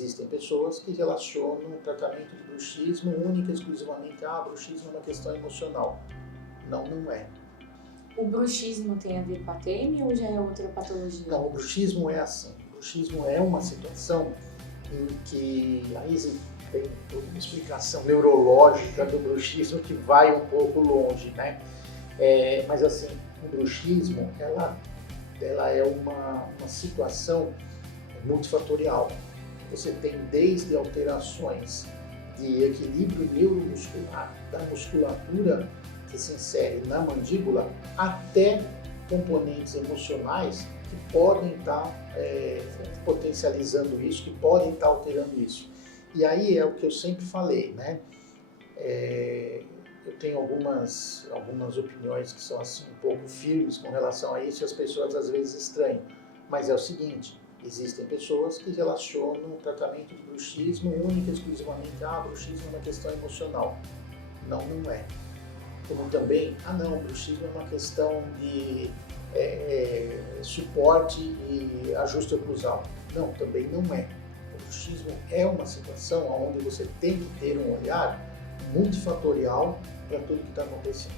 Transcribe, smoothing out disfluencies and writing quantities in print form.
Existem pessoas que relacionam o tratamento de bruxismo única e exclusivamente a bruxismo é uma questão emocional. Não, não é. O bruxismo tem a ver com a TM ou já é outra patologia? Não, o bruxismo é assim. O bruxismo é uma situação em que aí tem toda uma explicação neurológica do bruxismo que vai um pouco longe, né? Mas assim, o bruxismo, ela é uma situação multifatorial. Você tem desde alterações de equilíbrio neuromuscular, da musculatura que se insere na mandíbula, até componentes emocionais que podem estar potencializando isso, que podem estar alterando isso. E aí é o que eu sempre falei, né? Eu tenho algumas opiniões que são assim um pouco firmes com relação a isso e as pessoas às vezes estranham. Mas é o seguinte, existem pessoas que relacionam o tratamento de bruxismo única e exclusivamente a bruxismo é uma questão emocional. Não, não é. Como também, o bruxismo é uma questão de suporte e ajuste oclusal. Não, também não é. O bruxismo é uma situação onde você tem que ter um olhar multifatorial para tudo que está acontecendo.